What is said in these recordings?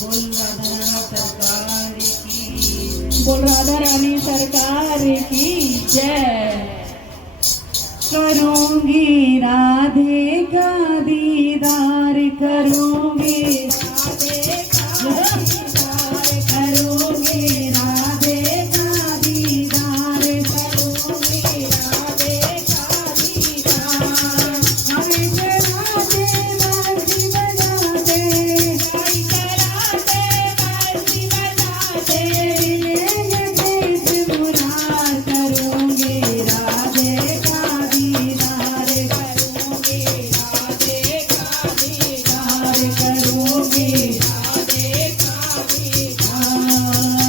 बोल राधा रानी सरकार की जय। करूंगी राधे का दीदार, करूंगी राधे का दीदार, करूंगी राधे का दीदार, करूंगी राधे का दीदार। हमें राधे मर्जी बजाते, हमें राधे मर्जी बजाते, मिलेंगे प्रीत मुरार, करूंगी राधे का दीदार, करूंगी राधे का दीदार, करूंगी राधे का दीदार।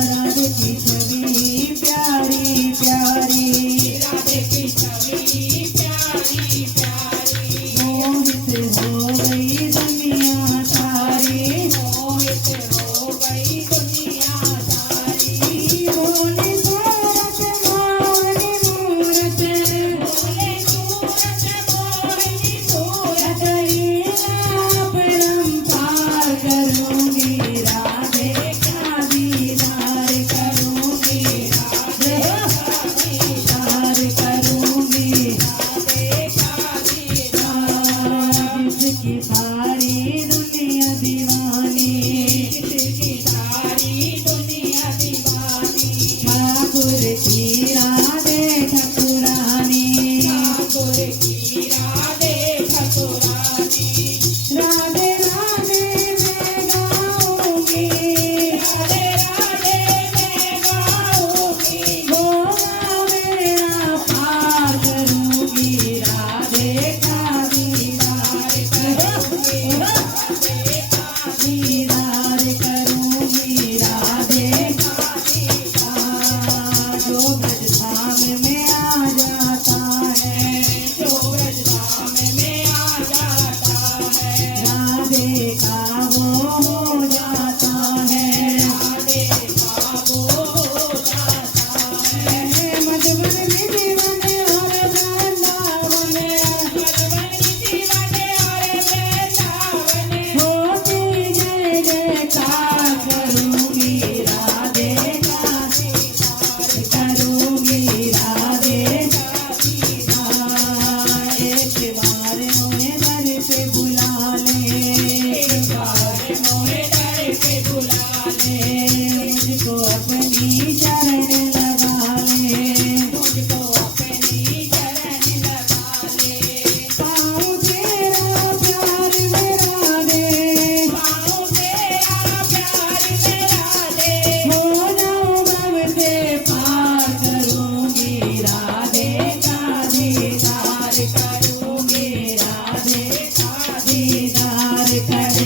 राधे की छवि प्यारी प्यारी, राधे की छवि प्यारी प्यारी, मोहित हो गई दुनिया सारी, मोहित हो गई दुनिया सारी। बोले सूरत मोहनी मूरत, बोले सूरत मोहनी सूरत, लीला परंपार, करूंगी राधे का दीदार, करूंगी राधे का दीदार, करूंगी राधे का दीदार। जिसकी सारी दुनिया दीवानी, जिसकी सारी दुनिया दीवानी, ठाकुर की राधे ठाकुरानी, ठाकुर की राधे ठाकुरानी। राधे राधे मैं गाऊंगी, राधे राधे मैं गाऊंगी, होगा मेरा पार, करूंगी राधे का दीदार, करूंगी राधे का दीदार, करूंगी राधे का दीदार। जो ब्रजधाम में आ जाता है, जो ब्रजधाम में आ जाता है, राधे का वो हो